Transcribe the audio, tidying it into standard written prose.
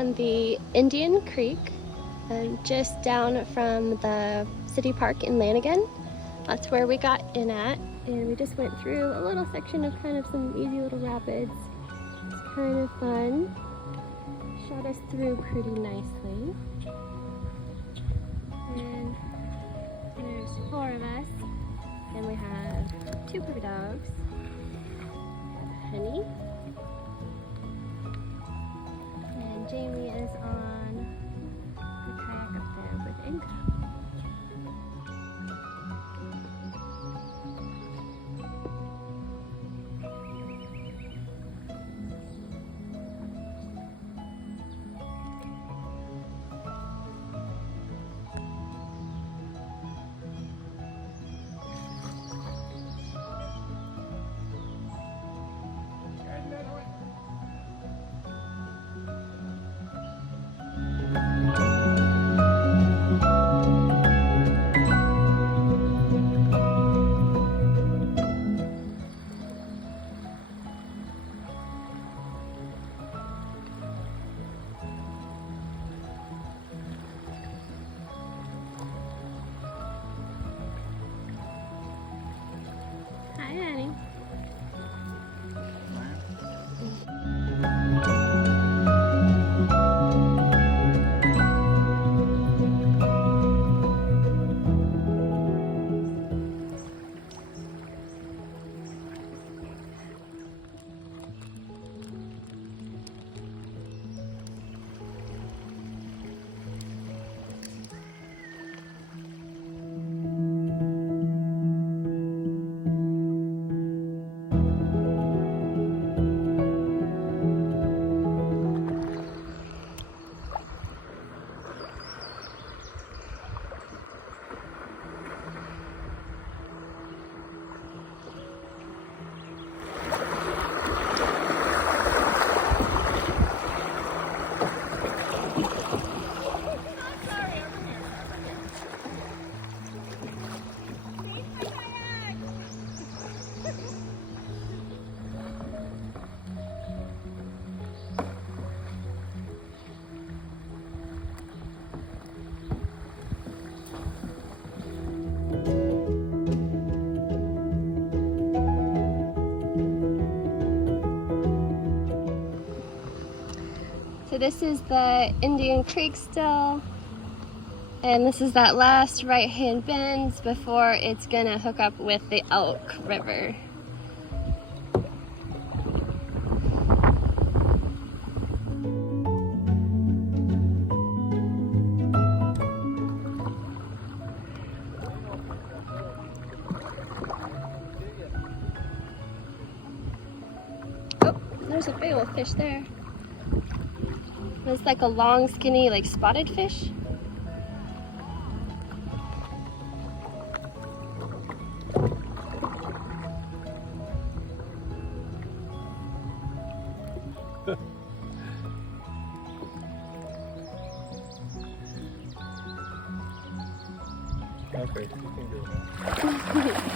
on the Indian Creek, just down from the city park in Lanagan. That's where we got in at, and we just went through a little section of kind of some easy little rapids. It's kind of fun. Shot us through pretty nicely. And there's 4 of us, and we have 2 puppy dogs, Penny, and Jamie is on the kayak up there with Inka. Hi, Annie. So this is the Indian Creek still, and this is that last right-hand bend before it's gonna hook up with the Elk River. Oh, there's a big old fish there. It's like a long, skinny, like spotted fish. Okay, you can do that.